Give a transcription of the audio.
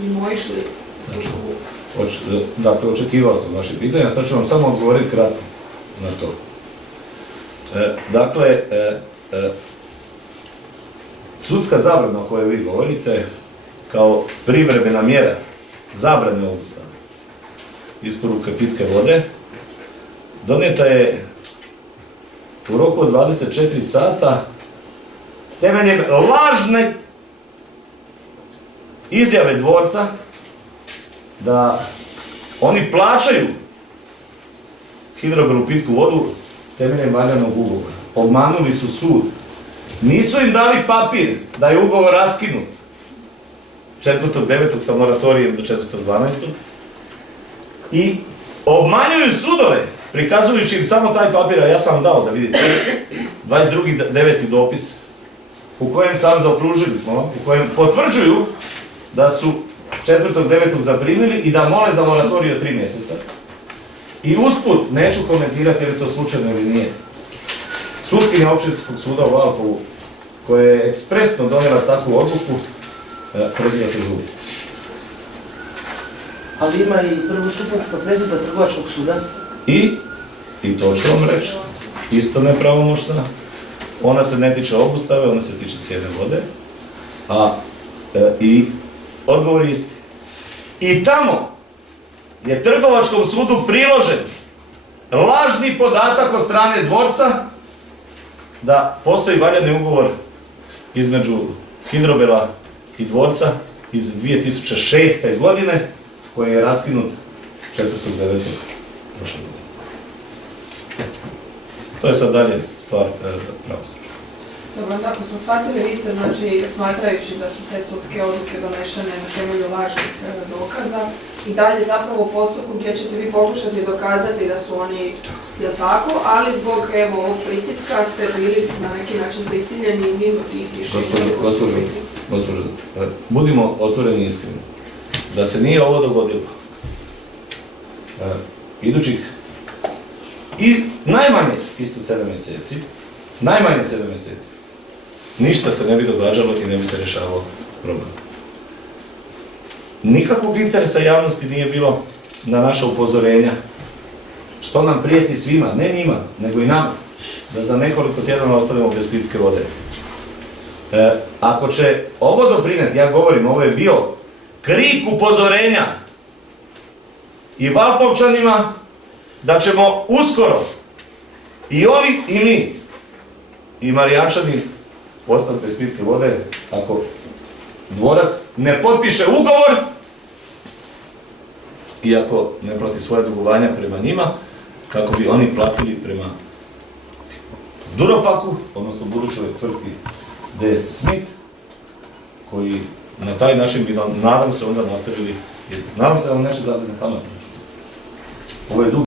mimoišli sudsku? Dakle, očekivao sam vaše pitanje, sad ću vam samo odgovoriti kratko na to. Dakle, sudska zabrana o kojoj vi govorite, kao privremena mjera zabrane obustave isporuke pitke vode, donijeta je u roku od 24 sata temeljem lažne izjave dvorca da oni plaćaju Hidrobelu pitku vodu temeljem valjanog ugovora. Obmanuli su sud. Nisu im dali papir da je ugovor raskinut 4.9. sa moratorijem do 4.12. I obmanjuju sudove, prikazujući im samo taj papir, a ja sam vam dao da vidite, 22.9. dopis, u kojem sam zaokružili smo, u kojem potvrđuju da su 4.9. zaprimili i da mole za moratorij od 3 mjeseca. I usput, neću komentirati je li to slučajno ili nije, sutkinja Općinskog suda u Valpovu, koja je ekspresno donijela takvu odluku, preziva se Žubi. Ali ima i prvostupanjska presuda Trgovačkog suda. I to ću vam reći, isto nepravomoćna. Ona se ne tiče obustave, ona se tiče cijene vode. I odgovor je isti. I tamo je Trgovačkom sudu priložen lažni podatak od strane dvorca da postoji valjani ugovor između Hidrobela i dvorca iz 2006. godine koji je raskinut 4.9. prošle godine. To je sad dalje stvar pravosuđa. Dobro, ako smo shvatili, vi ste znači smatrajući da su te sudske odluke donešene na temelju lažnih dokaza i dalje zapravo u postupku gdje ćete vi pokušati dokazati da su oni, jel tako, ali zbog evo ovog pritiska ste bili na neki način prisiljeni i mimo tih rješenja. Gospođo, budimo otvoreni i iskreni. Da se nije ovo dogodilo, idućih i najmanje isto 7 mjeseci, ništa se ne bi događalo i ne bi se rješavao problem. Nikakvog interesa javnosti nije bilo na naša upozorenja, što nam prijeti svima, ne njima, nego i nama, da za nekoliko tjedana ostanemo bez pitke vode. Ako će ovo doprinijeti, ja govorim, ovo je bio krik upozorenja i Valpovčanima da ćemo uskoro i oni i mi i Marijančani ostati bez pitke vode ako dvorac ne potpiše ugovor i ako ne plati svoje dugovanja prema njima, kako bi oni platili prema Duropaku, odnosno budućoj tvrtki DS Smith, koji na taj način bi nam, nadam se, onda nastavili izbog. Nadam se da vam neće zatezne kamate. Ovo je dug.